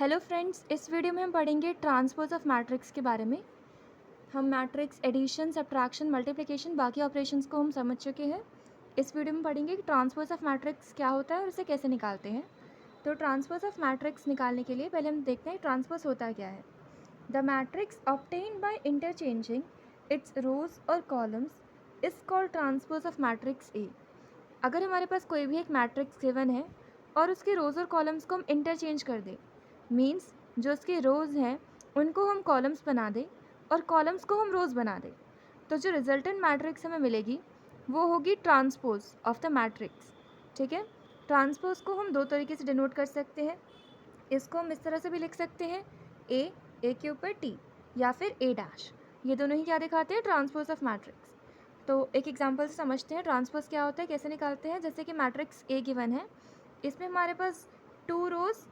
Hello friends, इस video में हम पढ़ेंगे ट्रांसपोज ऑफ मैट्रिक्स के बारे में। हम मैट्रिक्स एडिशन, सब्ट्रैक्शन, मल्टीप्लिकेशन, बाकी ऑपरेशंस को हम समझ चुके हैं। इस वीडियो में पढ़ेंगे कि ट्रांसपोज ऑफ मैट्रिक्स क्या होता है और इसे कैसे निकालते हैं। तो ट्रांसपोज ऑफ मैट्रिक्स निकालने के लिए पहले हम देखते हैं ट्रांसपोज होता क्या है। The matrix obtained by interchanging its rows और columns is called transpose of matrix A. अगर हमारे पास कोई भी एक मैट्रिक्स गिवन है और उसके रोज और कॉलम्स को हम इंटरचेंज कर दें, मीन्स जो उसके रोज़ हैं उनको हम कॉलम्स बना दें और कॉलम्स को हम रोज़ बना दें, तो जो रिजल्टेंट मैट्रिक्स हमें मिलेगी वो होगी ट्रांसपोज ऑफ द मैट्रिक्स। ठीक है, ट्रांसपोज को हम दो तरीके से डिनोट कर सकते हैं। इसको हम इस तरह से भी लिख सकते हैं ए के ऊपर टी, या फिर ए डैश। ये दोनों ही क्या दिखाते हैं? Transpose of matrix. तो एक एग्जांपल से समझते हैं ट्रांसपोज क्या होता है, कैसे निकालते हैं। जैसे कि मैट्रिक्स ए गिवन है, इसमें हमारे पास 2 रोज़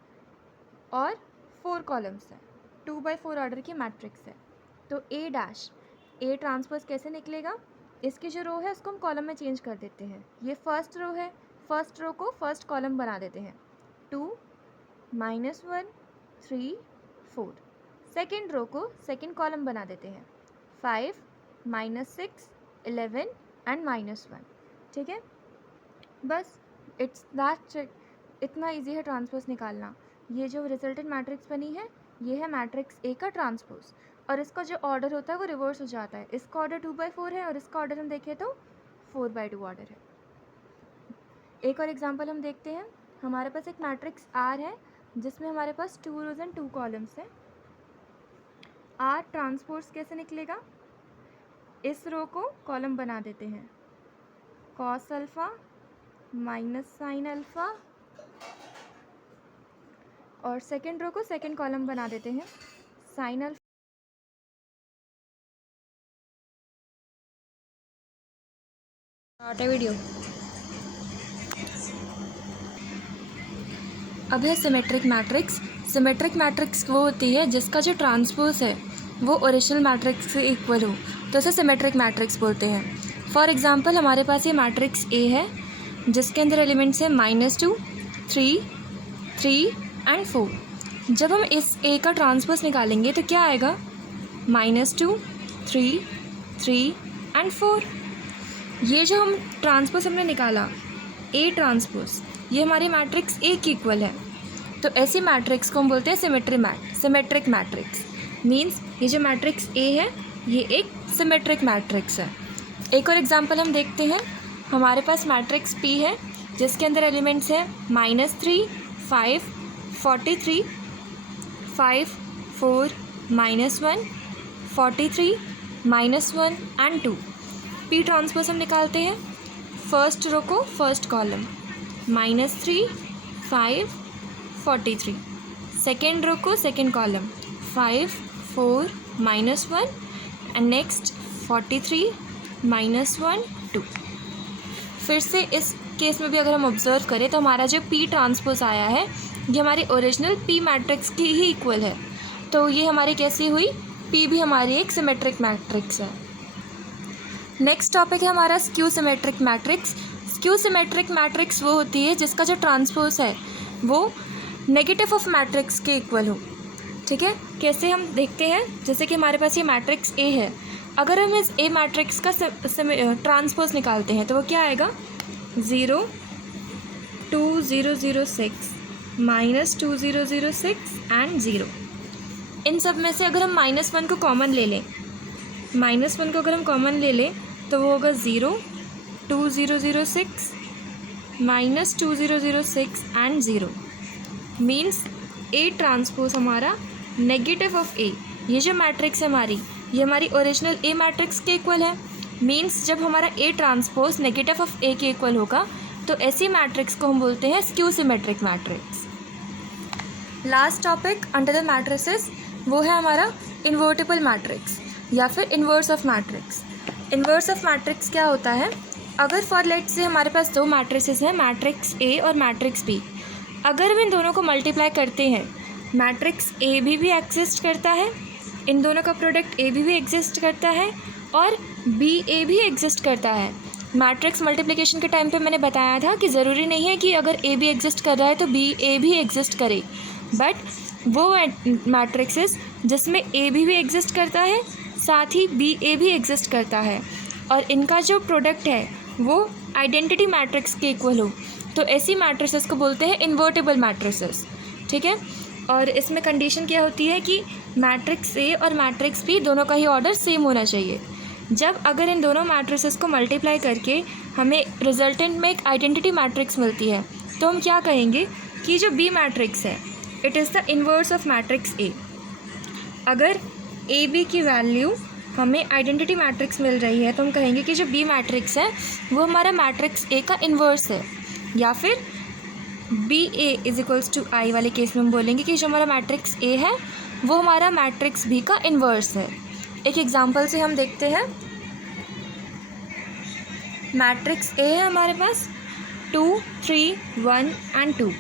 और 4 कॉलम्स हैं, 2x4 ऑर्डर की मैट्रिक्स है। तो ए डैश, ए ट्रांसपोज कैसे निकलेगा? इसकी जो रो है उसको हम कॉलम में चेंज कर देते हैं। ये फर्स्ट रो है, फर्स्ट रो को फर्स्ट कॉलम बना देते हैं, 2 -1 3 4। सेकेंड रो को सेकेंड कॉलम बना देते हैं, 5 -6 11 एंड -1। ठीक है, बस इट्स दैट, इतना ईजी है ट्रांसपोज निकालना। ये जो रिजल्टेंट मैट्रिक्स बनी है ये है मैट्रिक्स ए का ट्रांसपोज, और इसका जो ऑर्डर होता है वो रिवर्स हो जाता है। इसका ऑर्डर 2x4 है और इसका ऑर्डर हम देखें तो 4x2 ऑर्डर है। एक और एग्जांपल हम देखते हैं। हमारे पास एक मैट्रिक्स आर है जिसमें हमारे पास 2 रोज एंड 2 कॉलम्स हैं। आर ट्रांसपोज कैसे निकलेगा? इस रो को कॉलम बना देते हैं, cos alpha minus sine alpha, और सेकेंड रो को सेकेंड कॉलम बना देते हैं, साइन अल्फा वीडियो। अब है सिमेट्रिक मैट्रिक्स। सिमेट्रिक मैट्रिक्स वो होती है जिसका जो ट्रांसपोज है वो ओरिजिनल मैट्रिक्स से इक्वल हो, तो इसे सिमेट्रिक मैट्रिक्स बोलते हैं। फॉर एग्जांपल हमारे पास ये मैट्रिक्स ए है जिसके अंदर एलिमेंट्स हैं -2 3 3 एंड 4। जब हम इस ए का ट्रांसपोज निकालेंगे तो क्या आएगा? -2 3 3 एंड 4। ये जो हम ट्रांसपोज हमने निकाला ए ट्रांसपोज, ये हमारे मैट्रिक्स ए की इक्वल है। तो ऐसी मैट्रिक्स को हम बोलते हैं सिमेट्रिक मैट्रिक्स। मीन्स ये जो मैट्रिक्स ए है ये एक सिमेट्रिक मैट्रिक्स है। एक और एग्जांपल हम देखते हैं। हमारे पास मैट्रिक्स पी है जिसके अंदर एलिमेंट्स हैं -3 5 43 5 4 -1 43 -1 एंड 2। पी ट्रांसपोज हम निकालते हैं। फर्स्ट रो को फर्स्ट कॉलम, -3 5 43। सेकेंड रो को सेकेंड कॉलम, 5 4 -1 एंड नेक्स्ट 43 -1 2। फिर से इस केस में भी अगर हम ऑब्जर्व करें तो हमारा जो पी ट्रांसपोज आया है ये हमारी ओरिजिनल पी मैट्रिक्स की ही इक्वल है। तो ये हमारी कैसी हुई? पी भी हमारी एक सिमेट्रिक मैट्रिक्स है। नेक्स्ट टॉपिक है हमारा skew symmetric matrix. Skew symmetric matrix वो होती है जिसका जो ट्रांसपोज है वो नेगेटिव ऑफ मैट्रिक्स के इक्वल हो। ठीक है, कैसे हम देखते हैं। जैसे कि हमारे पास ये मैट्रिक्स ए है, अगर हम इस ए मैट्रिक्स का ट्रांसपोज निकालते हैं तो वो क्या आएगा? 0 2 0 0 6 -2 0 0 6 एंड 0। इन सब में से अगर हम -1 को कॉमन ले लें, -1 को अगर हम कॉमन ले लें तो वो होगा 0 2 0 0 6 -2 0 0 6 एंड 0। मीन्स ए ट्रांसपोज हमारा नेगेटिव ऑफ ए। ये जो मैट्रिक्स है हमारी, ये हमारी ओरिजिनल ए मैट्रिक्स के इक्वल है। मीन्स जब हमारा ए ट्रांसपोज नेगेटिव ऑफ ए के इक्वल होगा तो ऐसी मैट्रिक्स को हम बोलते हैं skew symmetric matrix. Last topic under the matrices वो है हमारा इन्वर्टिबल मैट्रिक्स या फिर inverse of matrix. Inverse of matrix क्या होता है? अगर फॉर लेट से हमारे पास दो मैट्रिसेस हैं, मैट्रिक्स ए और मैट्रिक्स बी। अगर हम इन दोनों को मल्टीप्लाई करते हैं, मैट्रिक्स ए भी एग्जिस्ट करता है, इन दोनों का प्रोडक्ट ए भी एग्जिस्ट करता है और बी ए भी एग्जिस्ट करता है। मैट्रिक्स मल्टीप्लिकेशन के टाइम पे मैंने बताया था कि ज़रूरी नहीं है कि अगर ए बी एग्जिस्ट कर रहा है तो बी ए भी एग्जिस्ट करे। बट वो मैट्रिक्सेस जिसमें ए भी एग्जिस्ट करता है, साथ ही बी ए भी एग्जिस्ट करता है, और इनका जो प्रोडक्ट है वो आइडेंटिटी मैट्रिक्स के इक्वल हो, तो ऐसी मैट्रिसेस को बोलते हैं इन्वर्टेबल मैट्रिसेस। ठीक है, और इसमें कंडीशन क्या होती है कि मैट्रिक्स ए और मैट्रिक्स बी दोनों का ही ऑर्डर सेम होना चाहिए। जब अगर इन दोनों मैट्रिसेस को मल्टीप्लाई करके हमें रिजल्टेंट में एक आइडेंटिटी मैट्रिक्स मिलती है, तो हम क्या कहेंगे कि जो बी मैट्रिक्स है it is the inverse of matrix A. अगर ए बी की वैल्यू हमें आइडेंटिटी मैट्रिक्स मिल रही है तो हम कहेंगे कि जो बी मैट्रिक्स है वो हमारा मैट्रिक्स ए का इन्वर्स है, या फिर B A is equals to I वाले केस में हम बोलेंगे कि जो हमारा मैट्रिक्स ए है वो हमारा मैट्रिक्स बी का इन्वर्स है। एक एग्जांपल से हम देखते हैं। मैट्रिक्स ए है हमारे पास 2 3 1 एंड 2,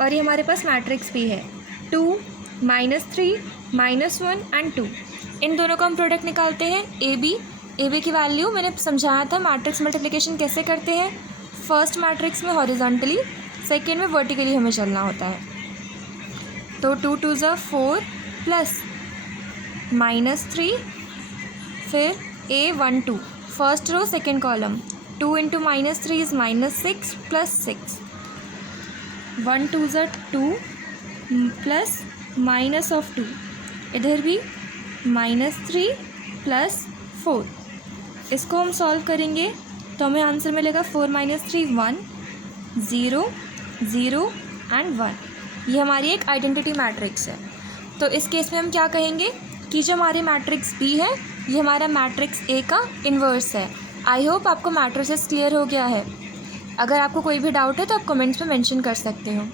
और ये हमारे पास मैट्रिक्स बी है 2 -3 -1 एंड 2। इन दोनों का हम प्रोडक्ट निकालते हैं ए बी की वैल्यू मैंने समझाया था मैट्रिक्स मल्टीप्लिकेशन कैसे करते हैं। फर्स्ट मैट्रिक्स में हॉरिजॉन्टली, सेकेंड में वर्टिकली हमें चलना होता है। तो 2 2 ज़ा 4 प्लस -3, फिर a 1 2, first row second column, 2 × -3 is -6 plus 6, 1 2 ज़ा 2 प्लस माइनस ऑफ 2, इधर भी -3 प्लस 4। इसको हम सॉल्व करेंगे तो हमें आंसर मिलेगा 4 - 3 1 0 0 एंड 1। ये हमारी एक आइडेंटिटी मैट्रिक्स है। तो इस केस में हम क्या कहेंगे कि जो हमारी मैट्रिक्स बी है ये हमारा मैट्रिक्स ए का इन्वर्स है। आई होप आपको मैट्रिसेस क्लियर हो गया है। अगर आपको कोई भी डाउट है तो आप कमेंट्स में मेंशन कर सकते हो।